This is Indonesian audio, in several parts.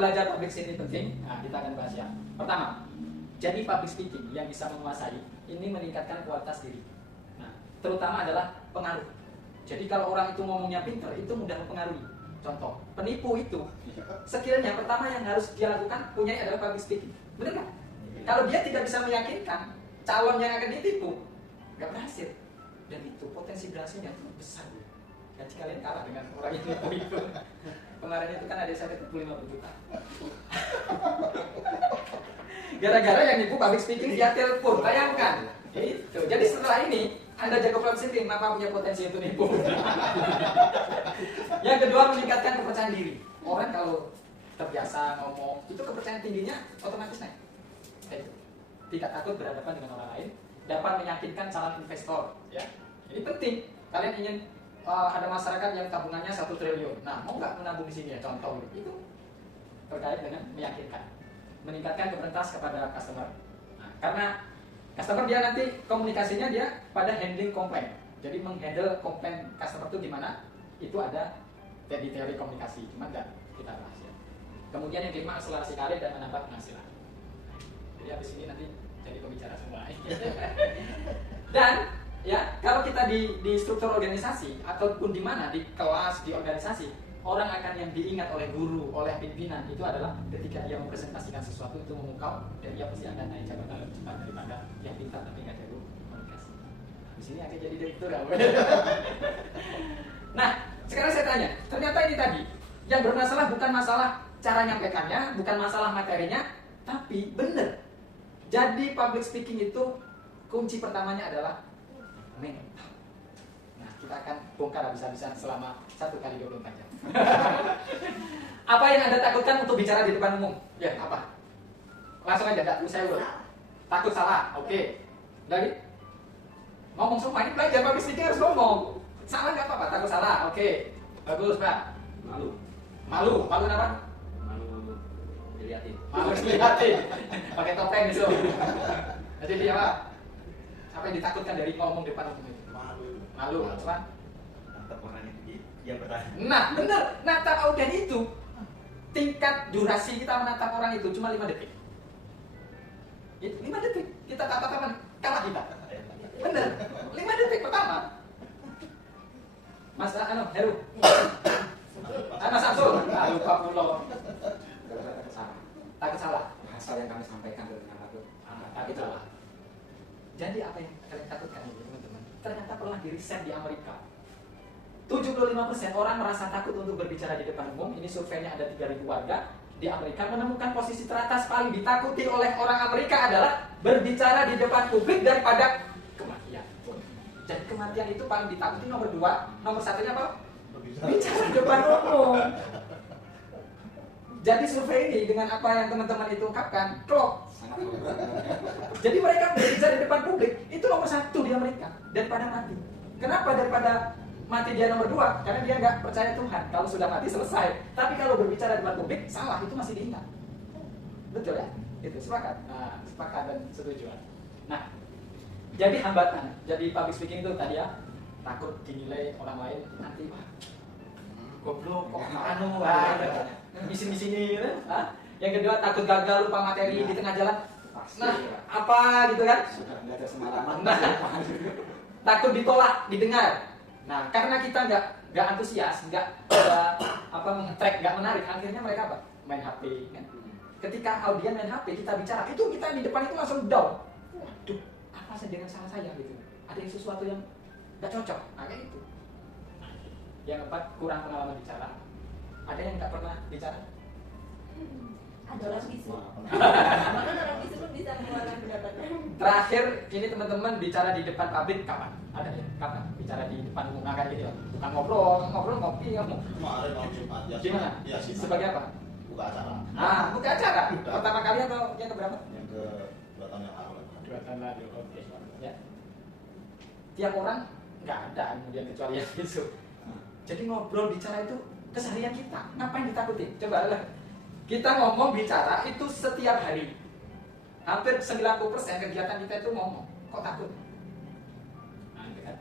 Belajar public speaking penting. Nah, kita akan bahas ya. Pertama, jadi public speaking yang bisa menguasai ini meningkatkan kualitas diri. Nah, terutama adalah pengaruh. Jadi kalau orang itu ngomongnya pinter, itu mudah mempengaruhi. Contoh, penipu itu skillnya pertama yang harus dia lakukan punya adalah public speaking. Benar nggak? Kalau dia tidak bisa meyakinkan calon yang akan ditipu, nggak berhasil. Dan itu potensi berhasilnya itu besar. Jadi kalian kalah dengan orang yang nipu itu. Kemarin itu kan ada saya ketipu 50 juta. Gara-gara yang nipu public speaking dia telepon, bayangkan. Itu. Jadi setelah ini Anda jago public speaking, maka punya potensi untuk nipu. Yang kedua, meningkatkan kepercayaan diri. Orang kalau terbiasa ngomong, itu kepercayaan tingginya otomatis naik. Tidak takut berhadapan dengan orang lain, dapat meyakinkan calon investor. Ya, ini penting. Kalian ingin ada masyarakat yang tabungannya 1 triliun. Nah, mau nggak menabung di sini ya? Contoh itu terkait dengan meyakinkan, meningkatkan kepercayaan kepada customer. Nah, karena customer dia nanti komunikasinya dia pada handling komplain. Jadi menghandle komplain customer itu gimana? Itu ada di teori komunikasi, cuma nggak kita bahas ya. Kemudian yang kelima, akselerasi karir dan menambah penghasilan. Jadi habis ini nanti jadi pembicara semua. Dan ya, kalau kita di struktur organisasi ataupun di mana, di kelas, di organisasi, orang akan yang diingat oleh guru, oleh pimpinan itu adalah ketika dia mempresentasikan sesuatu itu memukau, dan dia pasti akan naik jabatan lebih cepat daripada yang pintar tapi nggak jago komunikasi. Di sini akan jadi direktur ya. Nah, sekarang saya tanya, ternyata ini tadi yang bermasalah bukan masalah cara nyampaikannya, bukan masalah materinya, tapi benar. Jadi public speaking itu kunci pertamanya adalah mental. Nah, kita akan bongkar habis-habisan selama 1 kali 24 jam. Apa yang Anda takutkan untuk bicara di depan umum? Ya, apa? Langsung aja, enggak saya dulu. Takut salah, oke. Lagi? Ngomong semua, ini belajar public speaking harus ngomong. Salah nggak apa-apa, takut salah, oke. Bagus, Pak. Malu. Malu kenapa? Malu dilihatin. Malu dilihatin. Pakai topeng gitu. Jadi dia apa? Apa yang ditakutkan dari ngomong depan umum itu? Malu, apa? Natap orangnya dia bertanya. Nah, benar. Natap audien itu tingkat durasi kita menatap orang itu cuma 5 detik. 5 detik. Kita tatap-tatapan, kalah kita. Benar. 5 detik pertama. Mas Heru. Mas Absul. Lupa pulau. Takut salah. Asal yang kami sampaikan dengan takut. Takut salah. Jadi apa yang kalian takutkan ini teman-teman? Ternyata pernah di riset di Amerika. 75% orang merasa takut untuk berbicara di depan umum. Ini surveinya ada 3.000 warga di Amerika, menemukan posisi teratas paling ditakuti oleh orang Amerika adalah berbicara di depan publik daripada kematian. Jadi kematian itu paling ditakuti nomor 2. Nomor 1-nya apa? Bicara di depan umum. Jadi survei ini dengan apa yang teman-teman itu ungkapkan, klop. Jadi mereka berbicara di depan publik itu nomor 1 di Amerika daripada mati. Kenapa daripada mati dia nomor 2? Karena dia nggak percaya Tuhan. Kalau sudah mati selesai. Tapi kalau berbicara di depan publik salah, itu masih diingat. Betul ya? Itu sepakat. Nah, sepakat dan setuju. Nah, jadi hambatan. Jadi public speaking itu tadi ya, takut dinilai orang lain nanti wah goblok kok anu di sini gitu. Yang kedua takut gagal lupa materi di tengah jalan. Nah, apa gitu kan? Nah, takut ditolak, didengar. Nah, karena kita nggak antusias, nggak nge-track, nggak menarik, akhirnya mereka apa? Main HP kan? Ketika audien main HP, kita bicara, itu kita di depan itu langsung down. Waduh, apa sih dengan salah saya gitu? Ada yang sesuatu yang nggak cocok, kayak itu. Yang keempat, kurang pengalaman bicara. Ada yang nggak pernah bicara? Ada orang bisu. Bahkan orang bisu pun bisa mengeluarkan pendapatnya. Terakhir, ini teman-teman bicara di depan publik kapan? Ada ya? Kapan? Bicara di depan umum kan gitu ya? Bukan ngobrol ngopi ngomong. Kemarin mau Jumat ya. Gimana? Ya, Sebagai apa? buka acara. Buka acara. Pertama kali atau yang keberapa? Yang ke 2 tahun yang lalu. 2 tahun lalu. Oke. Ya. Tiap orang nggak ada kemudian kecuali yang bisu. Jadi ngobrol bicara itu keseharian kita. Ngapain ditakutin? Coba lah. Kita ngomong bicara itu setiap hari. Hampir 90% kegiatan kita itu ngomong. Kok takut? Nah, itu kan.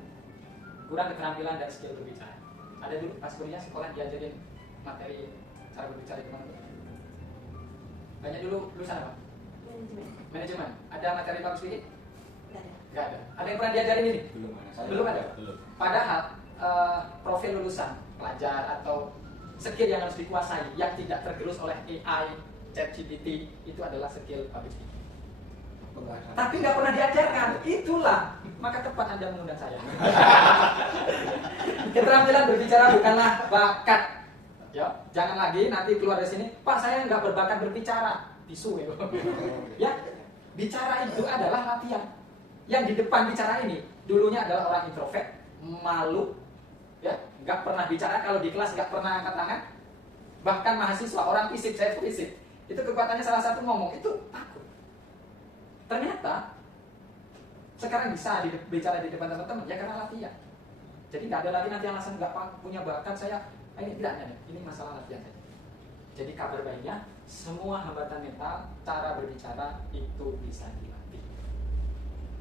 Kurang keterampilan dan skill berbicara. Ada dulu pas kuliah sekolah diajarin materi cara berbicara gimana? Banyak dulu lulusan apa? Manajemen. Manajemen. Ada materi public speaking? Nggak ada. Nggak ada. Ada yang pernah diajarin ini? Belum ada. Saya Belum ada? Belum. Padahal profil lulusan, pelajar atau skill yang harus dikuasai yang tidak tergerus oleh AI, ChatGPT itu adalah skill public speaking. Tapi nggak pernah diajarkan. Itulah maka tepat Anda mengundang saya. Keterampilan berbicara bukanlah bakat. Ya, jangan lagi nanti keluar dari sini, Pak saya nggak berbakat berbicara. Bisu ya. Ya, bicara itu adalah latihan. Yang di depan bicara ini dulunya adalah orang introvert, malu, ya, nggak pernah bicara, kalau di kelas nggak pernah angkat tangan. Bahkan mahasiswa, orang fisik, saya fisik, itu kekuatannya salah satu ngomong, itu takut. Ternyata sekarang bisa bicara di depan teman-teman, ya karena latihan. Jadi nggak ada lagi nanti alasan nggak punya bakat saya, ini tidak ada, ini masalah latihan saja. Jadi kabar baiknya, semua hambatan mental, cara berbicara itu bisa dilatih.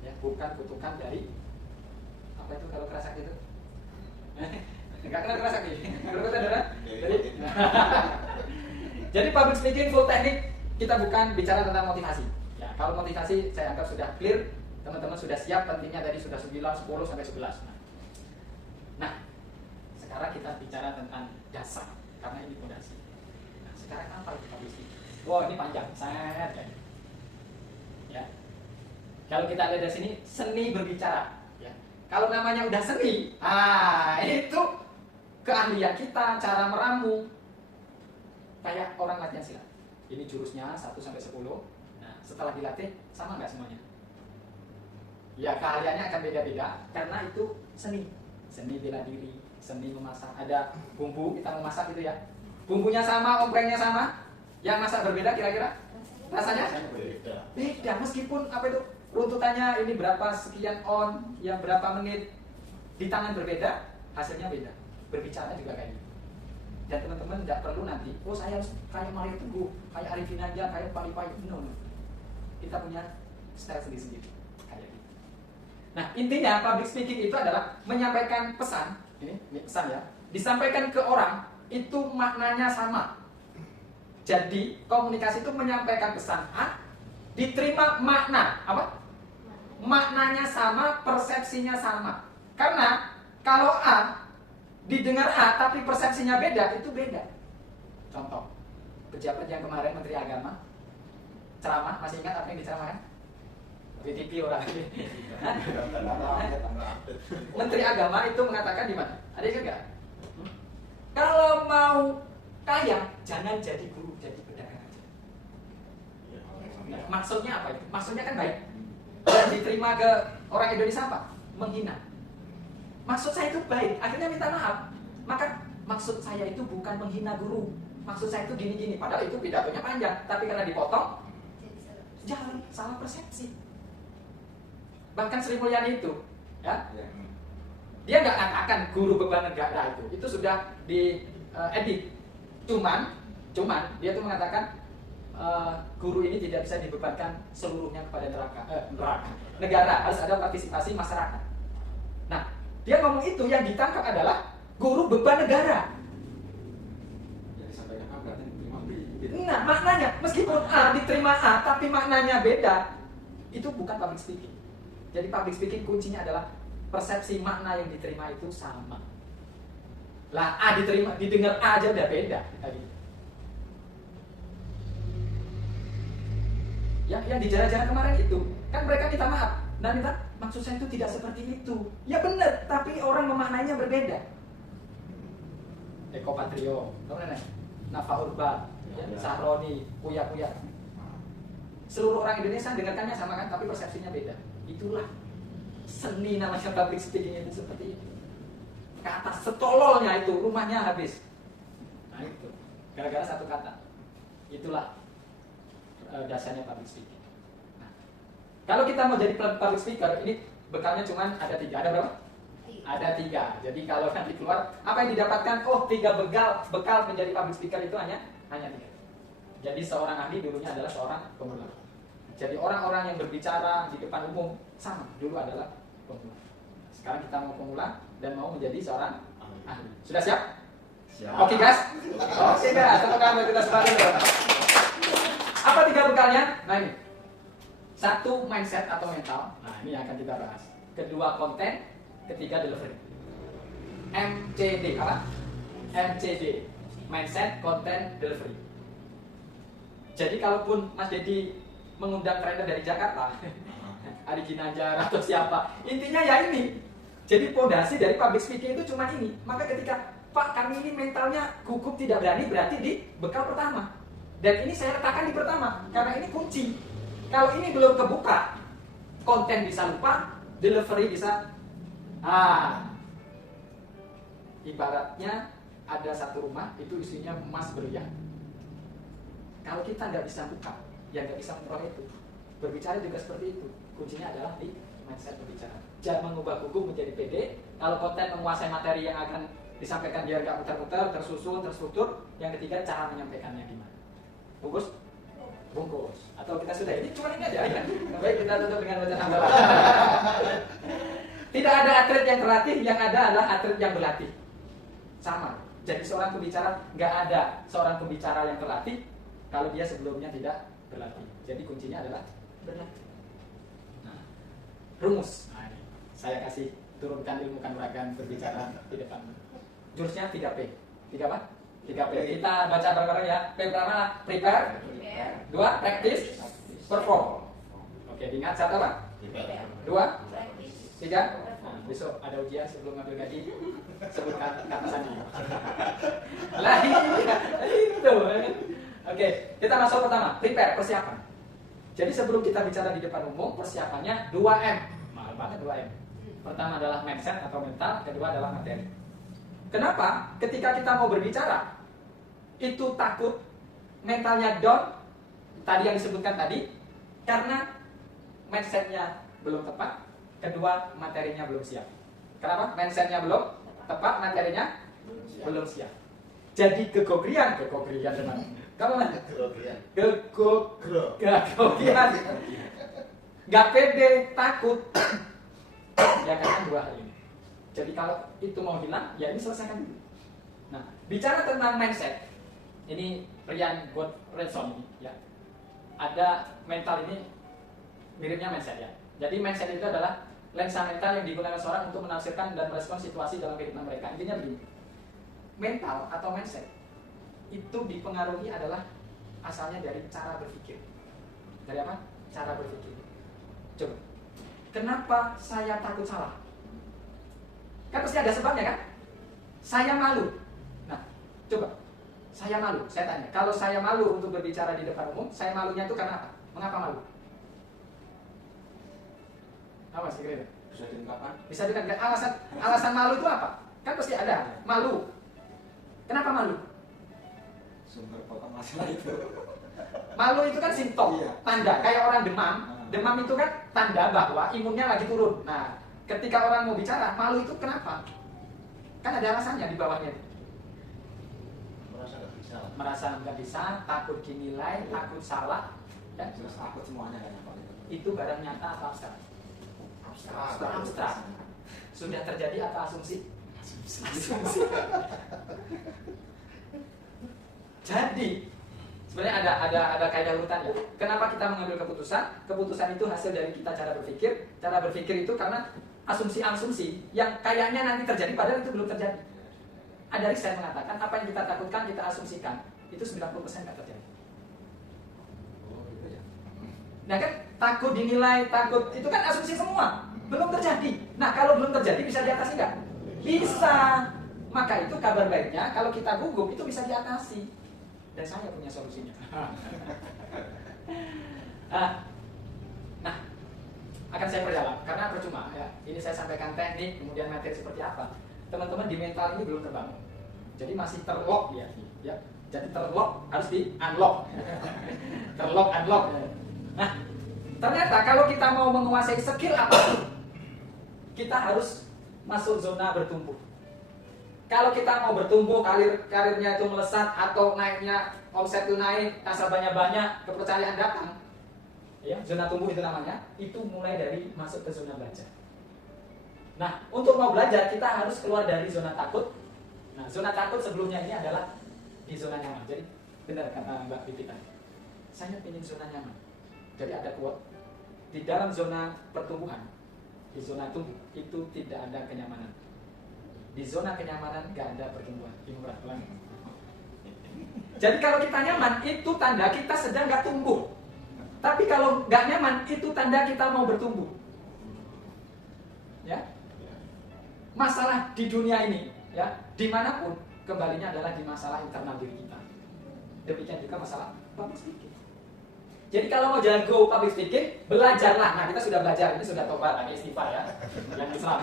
Ya, bukan kutukan dari apa itu kalau keras sakit itu? Enggak kenal keras sakit. Kalau kata darah. Jadi public speaking full teknik, kita bukan bicara tentang motivasi. Ya, kalau motivasi saya anggap sudah clear, teman-teman sudah siap, pentingnya tadi sudah 9, 10 sampai 11. Nah, sekarang kita bicara tentang dasar karena ini fondasi. Nah, sekarang apa itu public speaking? Wow, ini panjang, sangat ya. Ya. Kalau kita lihat dari sini, seni berbicara. Ya. Kalau namanya udah seni, itu keahlian kita, cara meramu. Kayak orang latihan silat. Ini jurusnya 1 sampai 10. Nah, setelah dilatih, sama nggak semuanya? Ya, keahliannya akan beda-beda karena itu seni. Seni bela diri, seni memasak. Ada bumbu, kita memasak gitu ya. Bumbunya sama, omprengnya sama. Yang masak berbeda kira-kira? Rasanya? Beda. Beda, meskipun apa itu runtutannya ini berapa sekian on, yang berapa menit di tangan berbeda, hasilnya beda. Berbicara juga kayak gitu. Dan teman-teman tidak perlu nanti, oh saya harus kayak Mario Teguh, kayak Arifin aja, kayak Pali-Pali. No. Kita punya style sendiri-sendiri. Kayak gitu. Nah, intinya public speaking itu adalah menyampaikan pesan, ini pesan ya, disampaikan ke orang, itu maknanya sama. Jadi, komunikasi itu menyampaikan pesan A, diterima makna, apa? Maknanya sama, persepsinya sama. Karena kalau A didengar A tapi persepsinya beda, itu beda. Contoh, pejabat yang kemarin Menteri Agama ceramah, masih ingat apa yang diceramahkan? Di TV orang ini. Menteri Agama itu mengatakan di mana? Ada yang enggak? Kalau mau kaya, jangan jadi guru, jadi pedagang aja. Nah, maksudnya apa itu? Maksudnya kan baik. Dan diterima ke orang Indonesia apa? Menghina. Maksud saya itu baik, akhirnya minta maaf. Maka maksud saya itu bukan menghina guru. Maksud saya itu gini-gini. Padahal itu pidatonya panjang, tapi karena dipotong, jangan salah persepsi. Bahkan Sri Mulyani itu, ya, dia nggak katakan guru beban negara itu sudah di edit. Cuman dia tuh mengatakan guru ini tidak bisa dibebankan seluruhnya kepada negara, harus ada partisipasi masyarakat. Nah, dia ngomong itu yang ditangkap adalah guru beban negara. Nah, maknanya meskipun A diterima A tapi maknanya beda, itu bukan public speaking. Jadi public speaking kuncinya adalah persepsi makna yang diterima itu sama. Lah A diterima, didengar A aja udah beda tadi. Yang dijara-jara kemarin itu kan mereka minta maaf. Nah, minta maksud saya itu tidak seperti itu. Ya benar, tapi orang memaknainya berbeda. Eko Patrio, kemudian Nafa Urba, ya, Sahroni, Kuya. Seluruh orang Indonesia dengarkannya sama kan, tapi persepsinya beda. Itulah seni namanya public speaking itu seperti itu. Ke atas setololnya itu rumahnya habis. Nah itu gara-gara satu kata. Itulah dasarnya public speaking. Nah, kalau kita mau jadi public speaker, ini bekalnya cuma ada 3. Ada berapa? Ada 3. Jadi kalau nanti keluar, apa yang didapatkan? Oh, 3 bekal menjadi public speaker itu hanya 3. Jadi seorang ahli dulunya adalah seorang pemula. Jadi orang-orang yang berbicara di depan umum sama dulu adalah pemula. Sekarang kita mau pemula dan mau menjadi seorang ahli. Sudah siap? Siap. Oke guys? Oke guys, tepuk tangan kita sebentar dulu. Apa vertikalnya, nah ini. Satu mindset atau mental, nah ini yang akan kita bahas. Kedua konten, ketiga delivery. MCD apa? MCD, mindset, content, delivery. Jadi kalaupun Mas Dedi mengundang trainer dari Jakarta, Adi Ginanjar atau siapa, intinya ya ini. Jadi fondasi dari public speaking itu cuma ini. Maka ketika Pak kami ini mentalnya gugup tidak berani, berarti di bekal pertama. Dan ini saya letakkan di pertama karena ini kunci. Kalau ini belum kebuka, konten bisa lupa, delivery bisa. Ibaratnya ada satu rumah itu isinya emas berlian. Kalau kita nggak bisa buka, ya nggak bisa memperoleh itu. Berbicara juga seperti itu. Kuncinya adalah di mindset berbicara. Jangan mengubah gugup menjadi pede. Kalau konten menguasai materi yang akan disampaikan biar nggak muter-muter, tersusun, terstruktur. Yang ketiga cara menyampaikannya gimana. Bungkus? Bungkus. Atau kita sudah ini cuma ini aja. Baik, kita tutup dengan bacaan hamdalah. Tidak ada atlet yang terlatih, yang ada adalah atlet yang berlatih. Sama. Jadi seorang pembicara, nggak ada seorang pembicara yang terlatih kalau dia sebelumnya tidak berlatih. Jadi kuncinya adalah berlatih. Nah, rumus. Nah, ini saya kasih turunkan ilmu kanuragan berbicara di depan. Jurusnya 3P. 3 apa? 3P. Kita baca bareng-bareng ya. P pertama prepare, 2 practice, perform. Oke, diingat satu apa? 2, 3. Nah, besok ada ujian sebelum ngambil gaji. Sebutkan kata sandi. Lah itu. Oke, kita masuk pertama, prepare, persiapan. Jadi sebelum kita bicara di depan umum, persiapannya 2M. Mahal banget 2M. Pertama adalah mindset atau mental, kedua adalah materi. Kenapa? Ketika kita mau berbicara, itu takut, mentalnya down, tadi yang disebutkan tadi, karena mindsetnya belum tepat, kedua materinya belum siap. Kenapa? Mindsetnya belum tepat, materinya belum siap. Jadi kegogian teman. Kamu mana? Kegogian. Gak pede, takut. Ya karena dua hal ini. Jadi kalau itu mau hilang, ya ini selesaikan dulu. Nah, bicara tentang mindset, ini Ryan Gottfredson ini, ya. Ada mental ini miripnya mindset ya. Jadi mindset itu adalah lensa mental yang digunakan seorang untuk menafsirkan dan merespon situasi dalam kehidupan mereka. Intinya begini, mental atau mindset itu dipengaruhi adalah asalnya dari cara berpikir. Dari apa? Cara berpikir. Coba, kenapa saya takut salah? Kan pasti ada sebabnya kan? Saya malu. Nah, coba, saya malu. Saya tanya, kalau saya malu untuk berbicara di depan umum, saya malunya itu karena apa? Mengapa malu? Apa sih kira-kira? Bisa diungkapkan? Bisa diungkapkan. Alasan malu itu apa? Kan pasti ada. Malu. Kenapa malu? Sumber potong masalah itu. Malu itu kan simptom, Iya. tanda. Kayak orang demam. Demam itu kan tanda bahwa imunnya lagi turun. Nah, ketika orang mau bicara, malu itu kenapa? Kan ada alasannya di bawahnya. Merasa nggak bisa. Merasa nggak bisa, takut dinilai, takut salah. Ya? Terus takut semuanya kan yang paling penting. Itu barang nyata atau abstrak? Abstrak. Sudah terjadi atau asumsi? Asumsi. Jadi sebenarnya ada kaidah urutan ya. Kenapa kita mengambil keputusan? Keputusan itu hasil dari kita cara berpikir. Cara berpikir itu karena asumsi-asumsi yang kayaknya nanti terjadi padahal itu belum terjadi. Ada riset mengatakan apa yang kita takutkan, kita asumsikan itu 90% nggak terjadi. Oh, gitu ya. Nah kan takut dinilai, takut itu kan asumsi semua, belum terjadi. Nah kalau belum terjadi bisa diatasi nggak? Bisa. Maka itu kabar baiknya kalau kita gugup itu bisa diatasi. Dan saya punya solusinya. Nah, akan saya perjelas karena percuma ya. Ini saya sampaikan teknik, kemudian materi seperti apa. Teman-teman di mental ini belum terbangun. Jadi masih terlock ya. Jadi terlock harus di unlock. Unlock. Nah, ternyata kalau kita mau menguasai skill apapun, kita harus masuk zona bertumbuh. Kalau kita mau bertumbuh, karirnya itu melesat atau naiknya omset itu naik, nasabahnya banyak, kepercayaan datang, ya zona tumbuh itu namanya. Itu mulai dari masuk ke zona belajar. Nah, untuk mau belajar kita harus keluar dari zona takut. Nah, zona takut sebelumnya ini adalah di zona nyaman. Jadi benar kata Mbak Pipit tadi. saya ingin zona nyaman. Jadi ada quote, di dalam zona pertumbuhan, di zona tumbuh itu tidak ada kenyamanan. Di zona kenyamanan gak ada pertumbuhan. Jadi kalau kita nyaman itu tanda kita sedang gak tumbuh. Tapi kalau gak nyaman itu tanda kita mau bertumbuh. Ya, masalah di dunia ini, ya, dimanapun kembalinya adalah di masalah internal diri kita. Demikian juga masalah public speaking. Jadi kalau mau jago public speaking, belajarlah. Nah, kita sudah belajar, ini sudah tobat, lagi istighfar ya, yang Islam.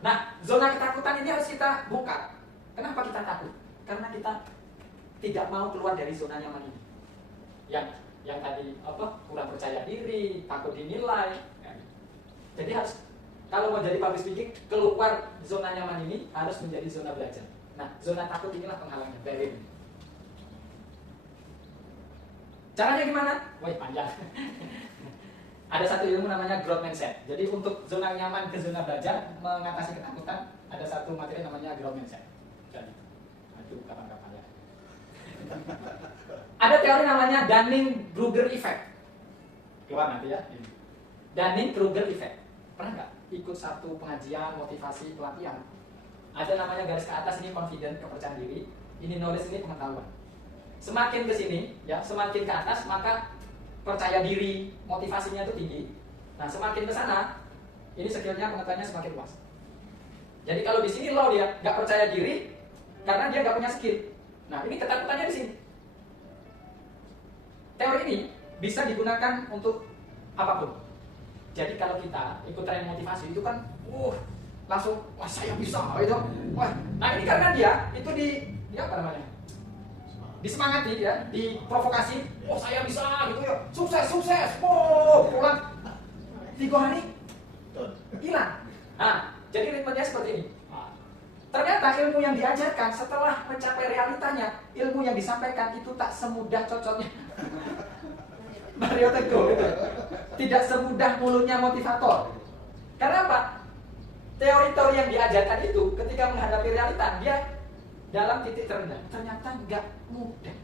Nah, zona ketakutan ini harus kita buka. Kenapa kita takut? Karena kita tidak mau keluar dari zona nyaman ini. Yang tadi kurang percaya diri, takut dinilai. Jadi harus, kalau mau jadi public speaking, keluar zona nyaman ini harus menjadi zona belajar. Nah, zona takut inilah penghalangnya, barrier. Caranya gimana? Wah, panjang. Ada satu ilmu namanya growth mindset. Jadi untuk zona nyaman ke zona belajar, mengatasi ketakutan, ada satu materi namanya growth mindset. Jadi, itu kapan-kapan ya. Ada teori namanya Dunning-Kruger effect. Keluar nanti ya. Dunning-Kruger effect. Pernah nggak ikut satu pengajian motivasi pelatihan? Ada namanya garis ke atas, ini confident, kepercayaan diri. Ini knowledge, ini pengetahuan. Semakin ke sini, ya, semakin ke atas, maka percaya diri, motivasinya itu tinggi. Nah, semakin ke sana, ini skillnya, pengetahuannya semakin luas. Jadi kalau di sini low dia, nggak percaya diri, karena dia nggak punya skill. Nah, ini ketakutannya di sini. Teori ini bisa digunakan untuk apapun. Jadi kalau kita ikut training motivasi itu kan, langsung, wah saya bisa, itu, wah. Nah ini karena dia itu apa namanya? Disemangati ya, diprovokasi, saya bisa gitu ya, sukses, pulang 3 hari hilang. Nah, jadi ritmenya seperti ini. Ternyata ilmu yang diajarkan setelah mencapai realitanya, ilmu yang disampaikan itu tak semudah cocoknya Mario Teguh gitu. Tidak semudah mulutnya motivator. Karena apa? Teori-teori yang diajarkan itu ketika menghadapi realita, dia dalam titik terendah, ternyata nggak mudah.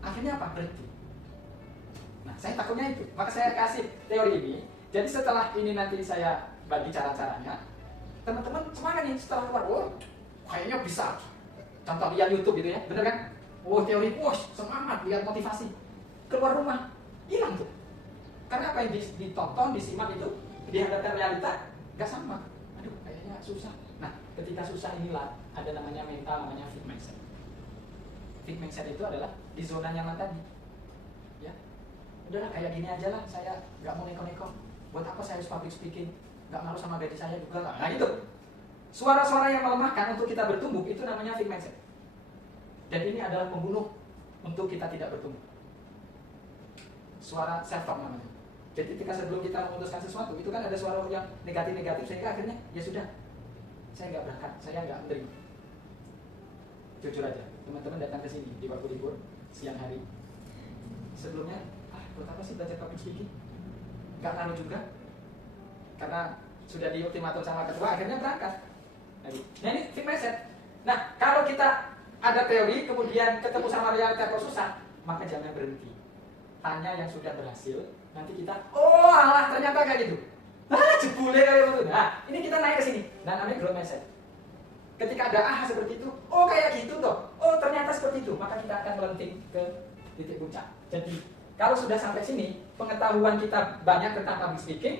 Akhirnya apa? Berhenti. Nah, saya takutnya itu. Maka saya kasih teori ini. Jadi setelah ini nanti saya bagi cara-caranya, teman-teman semangat nih setelah keluar. Kayaknya bisa. Contoh lihat YouTube gitu ya, bener kan? Teori, semangat, lihat motivasi. Keluar rumah, hilang tuh. Karena apa yang ditonton, disimak itu, dihadapkan realita, nggak sama. Aduh, kayaknya susah. Nah, ketika susah inilah ada namanya mental, namanya fixed mindset. Fixed mindset itu adalah di zona nyaman tadi. Ya, udahlah kayak gini aja lah, saya nggak mau neko-neko. Buat apa saya harus public speaking? Nggak malu sama gaji saya juga lah. Nah itu, suara-suara yang melemahkan untuk kita bertumbuh itu namanya fixed mindset. Dan ini adalah pembunuh untuk kita tidak bertumbuh. Suara self-talk namanya. Jadi ketika sebelum kita memutuskan sesuatu, itu kan ada suara yang negatif-negatif, sehingga akhirnya ya sudah, saya nggak berangkat, saya nggak menerima. Jujur aja, teman-teman datang ke sini di waktu libur siang hari. Sebelumnya, buat apa sih belajar public speaking? Nggak ngaruh juga, karena sudah di ultimatum sama ketua, akhirnya berangkat. Nah ini fixed mindset. Nah kalau kita ada teori, kemudian ketemu sama realita kok susah, maka jangan berhenti. Tanya yang sudah berhasil, nanti kita, alah ternyata kayak gitu. Jebule kayak gitu. Nah, ini kita naik ke sini. Nah, namanya growth mindset. Ketika ada seperti itu, kayak gitu toh. Ternyata seperti itu, maka kita akan melenting ke titik puncak. Jadi, kalau sudah sampai sini, pengetahuan kita banyak tentang public speaking,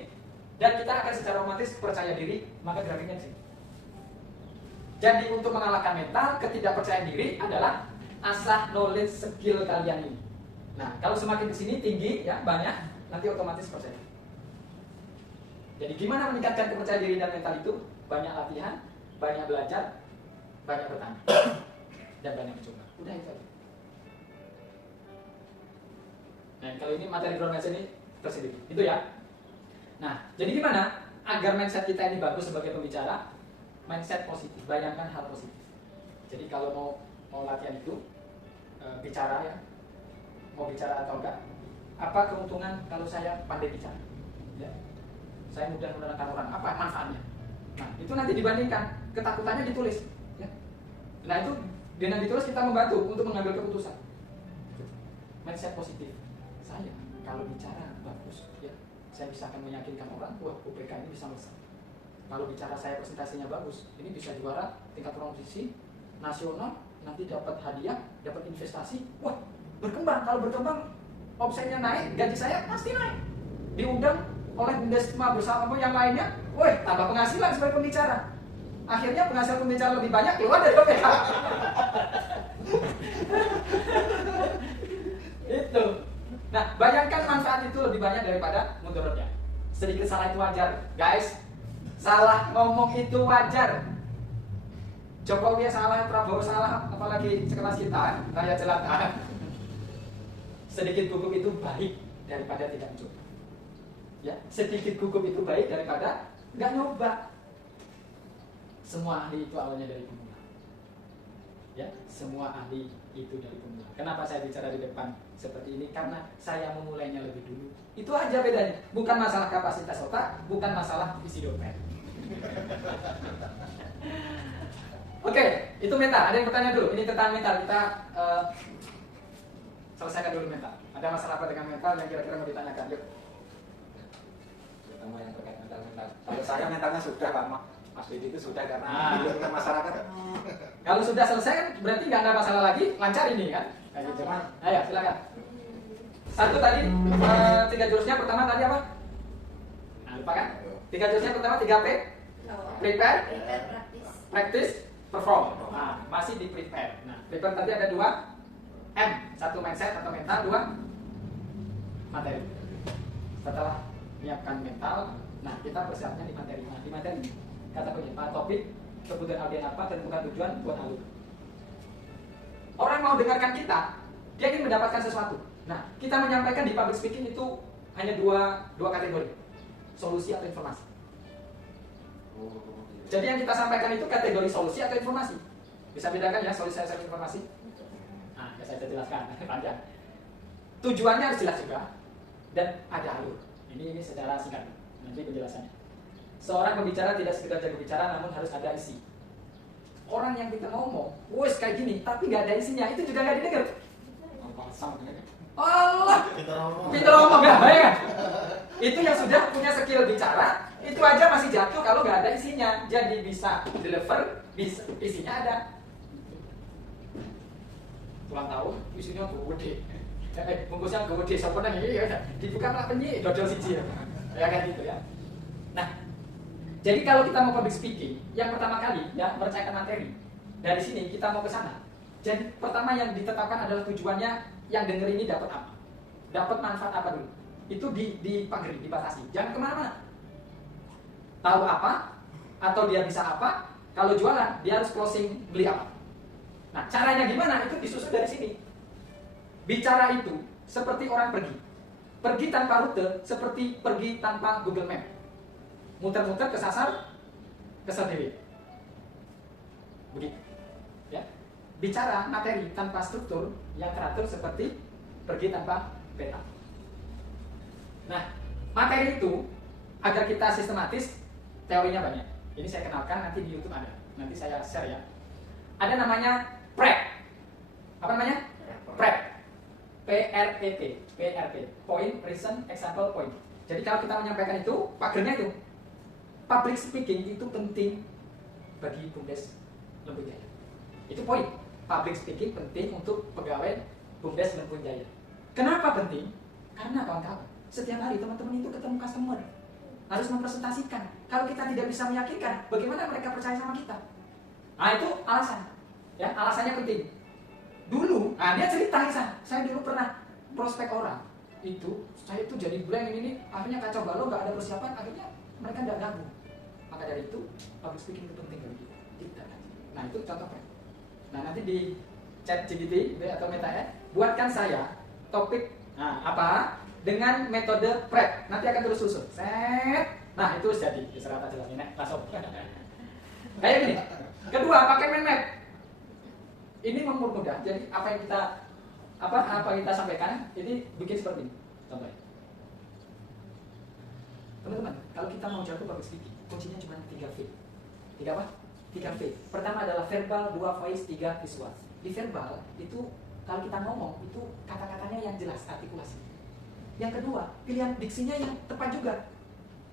dan kita akan secara otomatis percaya diri, maka grafiknya di sini. Jadi, untuk mengalahkan mental, ketidakpercayaan diri adalah asah knowledge skill kalian ini. Nah, kalau semakin ke sini tinggi, ya banyak, nanti otomatis percaya. Jadi gimana meningkatkan kepercayaan diri dan mental itu? Banyak latihan, banyak belajar, banyak bertanya, dan banyak mencoba. Udah itu aja. Nah, kalau ini materi ground mindset ini tersendiri, itu ya. Nah, jadi gimana agar mindset kita ini bagus sebagai pembicara? Mindset positif, bayangkan hal positif. Jadi kalau mau latihan itu, bicara ya, mau bicara atau enggak, apa keuntungan kalau saya pandai bicara? Ya. Saya mudah menerangkan orang, apa manfaatnya? Nah, itu nanti dibandingkan, ketakutannya ditulis. Ya. Nah, itu dengan ditulis kita membantu untuk mengambil keputusan. mindset positif saya. Kalau bicara bagus, ya saya bisa akan meyakinkan orang, wah UPK ini bisa melesat. Kalau bicara saya presentasinya bagus, ini bisa juara tingkat provinsi, nasional, nanti dapat hadiah, dapat investasi, wah berkembang. Kalau berkembang, omsetnya naik, gaji saya pasti naik. Diundang oleh Bundesma bersama yang lainnya, wah tambah penghasilan sebagai pembicara. Akhirnya penghasilan pembicara lebih banyak keluar dari UPK. Itu. Nah, bayangkan manfaat itu lebih banyak daripada mudorotnya. Sedikit salah itu wajar, guys. Salah ngomong itu wajar. Jokowi salah, Prabowo salah, apalagi sekelas kita, rakyat jelata. Sedikit gugup itu baik daripada tidak mencoba. Ya, sedikit gugup itu baik daripada nggak nyoba. Semua ahli itu awalnya dari pemula. Ya, semua ahli itu dari pemula. Kenapa saya bicara di depan seperti ini? Karena saya memulainya lebih dulu. Itu aja bedanya. Bukan masalah kapasitas otak, bukan masalah isi dompet. Oke, itu mental. Ada yang bertanya dulu. Ini tentang mental. Kita selesaikan dulu mental. Ada masalah apa dengan mental yang kira-kira mau ditanyakan? Yuk. Terutama yang terkait mental-mental. Kalau saya mentalnya sudah lama. Mas Didi itu sudah karena dengan masyarakat. Kalau sudah selesai kan berarti nggak ada masalah lagi, lancar ini kan? Kayak gitu. Ayo silakan. Satu tadi 3 jurusnya pertama tadi apa? Nah, lupa kan? 3 jurusnya pertama 3P. Prepare, practice, perform. Nah, masih di prepare. Nah, prepare tadi ada 2 M, 1 mindset atau mental, 2 materi. Setelah menyiapkan mental, nah kita persiapnya di materi. Nah, di materi kata kunci, topik, kebutuhan audien apa, tentukan tujuan, buat alur. Orang mau dengarkan kita, dia ingin mendapatkan sesuatu. Nah, kita menyampaikan di public speaking itu hanya dua kategori, solusi atau informasi. Jadi yang kita sampaikan itu kategori solusi atau informasi. Bisa bedakan ya solusi atau informasi? Nah, ya saya jelaskan, panjang. Tujuannya harus jelas juga, dan ada alur. Ini secara singkat, nanti penjelasannya. Seorang pembicara tidak sekedar jago bicara, namun harus ada isi. Orang yang kita ngomong, wes kayak gini, tapi nggak ada isinya, itu juga nggak didengar. Allah, pintar ngomong nggak bayang. Itu yang sudah punya skill bicara, itu aja masih jatuh kalau nggak ada isinya. Jadi bisa deliver, bisa isinya ada. Ulang tahun, isinya gede. Bungkusnya gede, sopan ini ya. Dibuka lah penyi, dodol siji ya. Ya kan gitu ya. Nah. Jadi kalau kita mau public speaking, yang pertama kali ya mempercayakan materi. Dari sini kita mau ke sana. Jadi pertama yang ditetapkan adalah tujuannya yang denger ini dapat apa, dapat manfaat apa dulu. Itu dipagari, dibatasi. Jangan kemana-mana. Tahu apa, atau dia bisa apa. Kalau jualan, dia harus closing beli apa. Nah caranya gimana? Itu disusun dari sini. Bicara itu seperti orang pergi. Pergi tanpa rute, seperti pergi tanpa Google Map. Muter-muter kesasar, kesel dewi. Begitu. Ya. Bicara materi tanpa struktur yang teratur seperti pergi tanpa peta. Nah, materi itu agar kita sistematis, teorinya banyak. Ini saya kenalkan, nanti di YouTube ada. Nanti saya share ya. Ada namanya PREP. Apa namanya? PREP. PREP. PRP. Point, reason, example, point. Jadi kalau kita menyampaikan itu, pagernya itu. Public speaking itu penting bagi Bumdes Lembun Jaya. Itu poin. Public speaking penting untuk pegawai Bumdes Lembun Jaya. Kenapa penting? Karena kawan-kawan, setiap hari teman-teman itu ketemu customer, harus mempresentasikan. Kalau kita tidak bisa meyakinkan, bagaimana mereka percaya sama kita? Nah itu alasan. Ya, alasannya penting. Dulu, dia cerita nih, saya dulu pernah prospek orang. Itu, saya itu jadi blank ini, akhirnya kacau balau, nggak ada persiapan, akhirnya mereka tidak gabung. Maka dari itu, public speaking itu penting bagi kita. Nah itu contohnya. Nah nanti di chat GPT atau Meta buatkan saya topik apa dengan metode PREP. Nanti akan terus susun. Set. Nah itu jadi serata jelas ini langsung. Kayak gini. Kedua pakai mind map. Ini mempermudah. Jadi apa yang kita sampaikan ini bikin seperti ini. Contohnya. Teman-teman, kalau kita mau jago public speaking, kuncinya cuma 3V. 3 apa? 3V. Pertama adalah verbal, 2 voice, 3 visual. Di verbal itu Kalau kita ngomong itu kata-katanya yang jelas, artikulasi. Yang kedua, pilihan diksinya yang tepat juga.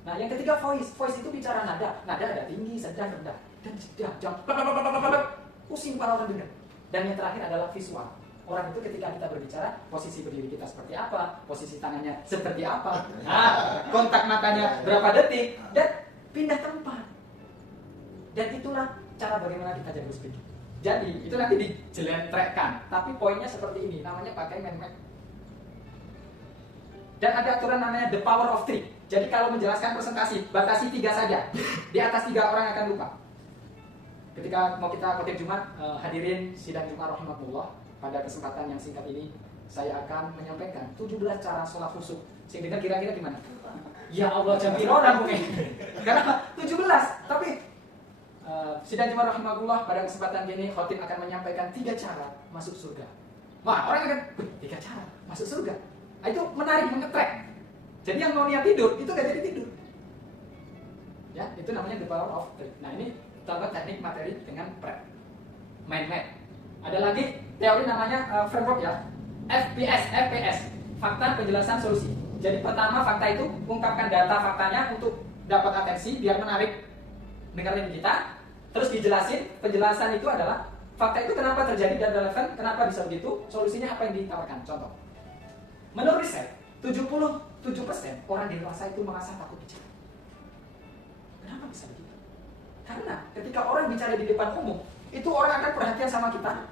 Nah, yang ketiga voice. Voice itu bicara nada. Nada ada tinggi, sedang, rendah. Dan sedang, pusing kepala orang dengar. Dan yang terakhir adalah visual. Orang itu ketika kita berbicara, posisi berdiri kita seperti apa, posisi tangannya seperti apa, nah, kontak matanya berapa detik, dan pindah tempat. Dan itulah cara bagaimana kita jadi speaker. Jadi, itu nanti dijelentrekkan. Tapi poinnya seperti ini, namanya pakai mind map. Dan ada aturan namanya the power of three. Jadi kalau menjelaskan presentasi, batasi 3 saja. Di atas 3 orang akan lupa. Ketika mau kita khotbah Jumat, hadirin sidang Jumat rahimakumullah, pada kesempatan yang singkat ini saya akan menyampaikan 17 cara sholat khusyuk. Sehingga kira-kira gimana? Ya Allah, jam orang mungkin. Karena 17, tapi sidang Jumat rahimakumullah pada kesempatan ini khotib akan menyampaikan 3 cara masuk surga. Wah, orang akan 3 cara masuk surga. Nah, itu menarik, mengetrek. Jadi yang mau niat tidur, itu gak jadi tidur. Ya, itu namanya the power of three. Nah, ini tambah teknik materi dengan prep. Mind map. Ada lagi teori namanya framework ya. FPS, fakta penjelasan solusi. Jadi pertama fakta itu ungkapkan data faktanya untuk dapat atensi biar menarik dengerin kita. Terus dijelasin, penjelasan itu adalah fakta itu kenapa terjadi dan relevan, kenapa bisa begitu, solusinya apa yang ditawarkan. Contoh. Menurut riset, 77% orang dewasa itu merasa takut bicara. Kenapa bisa begitu? Karena ketika orang bicara di depan umum, itu orang akan perhatian sama kita.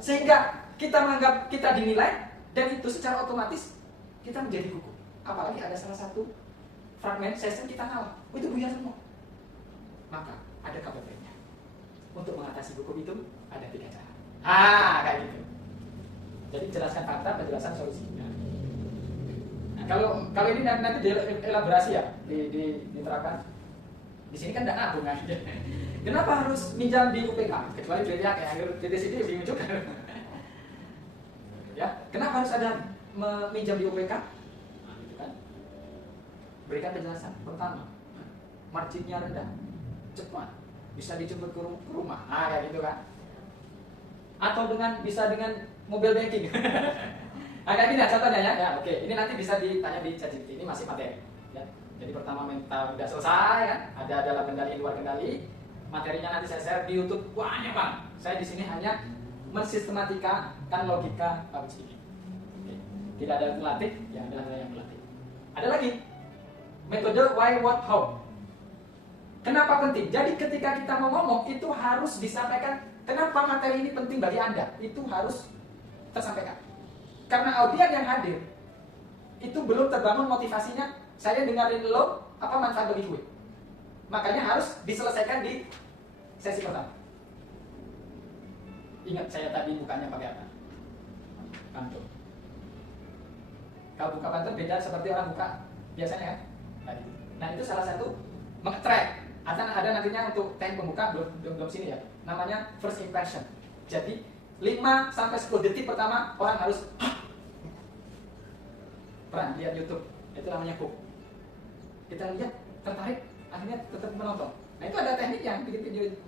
Sehingga kita menganggap kita dinilai, dan itu secara otomatis kita menjadi gugup. Apalagi ada salah satu fragmen session kita ngalah. Oh, itu buyar semua. Maka ada kabar baiknya. Untuk mengatasi gugup itu ada 3 cara. Kayak gitu. Jadi jelaskan fakta, penjelasan solusi. Nah, kalau ini nanti dielaborasi ya, diterapkan. Di sini kan tidak nabung kan. Kenapa harus minjam di UPK? Kecuali duitnya kayak di sini bingung juga. Ya, kenapa harus ada meminjam di UPK? Nah, gitu kan. Berikan penjelasan. Pertama, marginnya rendah, cepat, bisa dijemput ke rumah. Kayak gitu kan. Atau bisa dengan mobil banking. Kayak gini contohnya ya. Oke, ini nanti bisa ditanya di ChatGPT. Ini masih materi. Ya. Jadi pertama mental udah selesai kan. Ada dalam kendali, luar kendali. Materinya nanti saya share di YouTube banyak banget. Saya di sini hanya mensistematikan logika public speaking. Oke. Tidak ada yang melatih, yang ada yang melatih. Ada lagi metode why, what, how. Kenapa penting? Jadi ketika kita mau ngomong itu harus disampaikan. Kenapa materi ini penting bagi Anda? Itu harus tersampaikan. Karena audiens yang hadir itu belum terbangun motivasinya. Saya dengerin lo, apa manfaat bagi gue? Makanya harus diselesaikan di sesi pertama. Ingat saya tadi bukanya pakai apa? Pantun. Kalau buka pantun beda seperti orang buka biasanya kan? Nah itu salah satu mengetrek. Ada nantinya untuk teknik pembuka belum sini ya. Namanya first impression. Jadi 5-10 detik pertama orang harus peran lihat YouTube. Itu namanya hook. Kita lihat tertarik, akhirnya tetap menonton. Nah itu ada teknik yang bikin video itu.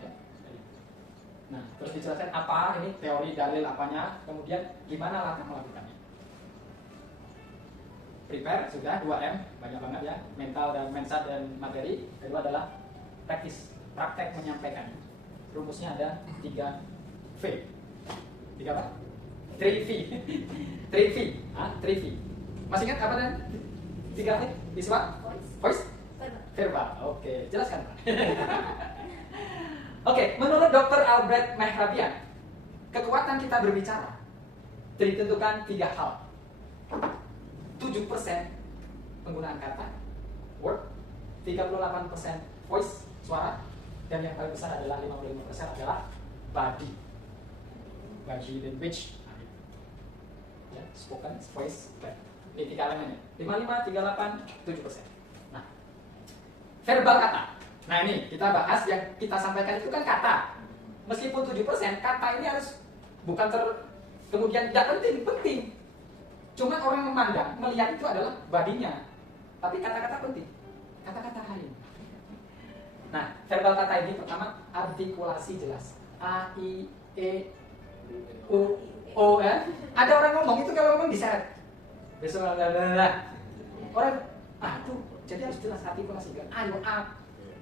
Ya. Nah terus dijelaskan apa ini teori dalil apanya, kemudian gimana langkah melakukannya. Prepare sudah 2M, banyak banget ya, mental dan mindset dan materi. Kedua adalah praktis, praktek menyampaikan. Rumusnya ada 3V. 3 apa? 3V. 3V. 3V. Masih ingat apa dan 3V? Visual? Voice? Verbal. Oke, jelaskan. Oke, menurut Dr. Albert Mehrabian, kekuatan kita berbicara ditentukan 3 hal. 7% penggunaan kata, word, 38% voice, suara, dan yang paling besar adalah 55% adalah body language, ya, spoken, voice, ini 3 elemennya, 55, 38, 7%. Nah, verbal kata. Nah ini kita bahas yang kita sampaikan itu kan kata. Meskipun 7%, kata ini harus bukan kemudian tidak penting. Cuma orang memandang, melihat itu adalah badinya. Tapi kata-kata penting. Kata-kata lain. Nah, verbal kata ini pertama artikulasi jelas. A, I, E, O ya. Ada orang ngomong itu kalau ngomong diseret. Besok lah. Orang itu jadi harus jelas artikulasi kan. Ayo a.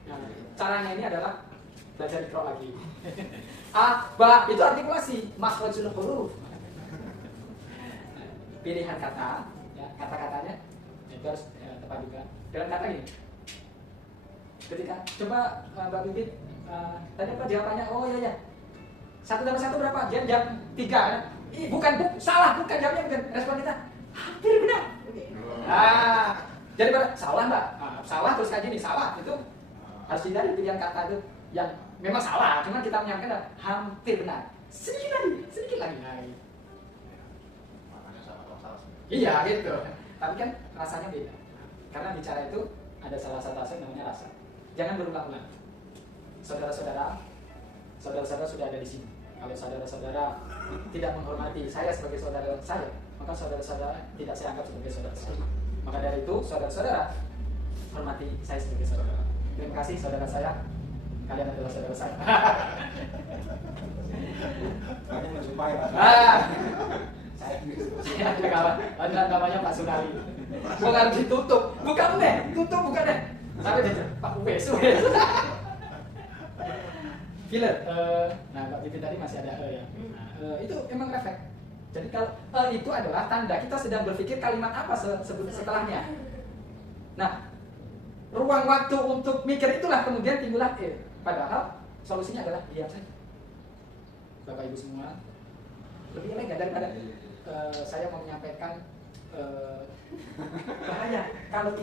Nah, caranya ini adalah belajar ikro lagi. A, ba itu artikulasi, makhrajul huruf. Pilihan kata, ya, kata-katanya itu harus tepat juga. Dengan kata ini. Ketika coba Mbak Bibit tadi apa jawabannya? Oh iya. 1 tambah 1 berapa? Dia jam 3 kan? Salah, bukan jawabnya, bukan respon kita. Hampir benar. Jadi pada salah Mbak, salah terus kayak gini, salah itu harus dihindari pilihan kata itu yang memang salah, cuma kita menyampaikan hampir benar. Sedikit lagi. Nah, gitu. Makanya sama salah. Iya gitu. Tapi kan rasanya beda. Karena bicara itu ada salah satu aspek namanya rasa. Jangan berulang-ulang. Saudara-saudara sudah ada di sini. Kalau saudara-saudara tidak menghormati saya sebagai saudara saya, maka saudara-saudara tidak saya anggap sebagai saudara saya. Maka dari itu, saudara-saudara hormati saya sebagai saudara. Terima kasih saudara saya. Kalian adalah saudara saya. Hanya menjumpai Pak. Saya ada kawan, namanya Pak Sunari. Bukan ditutup, bukan deh. Sampai dia Pak Uwes. Filler. Nah, Mbak Bibi tadi masih ada ya. Nah, itu emang refleks. Jadi kalau itu adalah tanda kita sedang berpikir kalimat apa setelahnya. Nah, ruang waktu untuk mikir itulah kemudian timbullah padahal solusinya adalah diam saja. Bapak Ibu semua, lebih elegan daripada saya mau menyampaikan bahaya kalau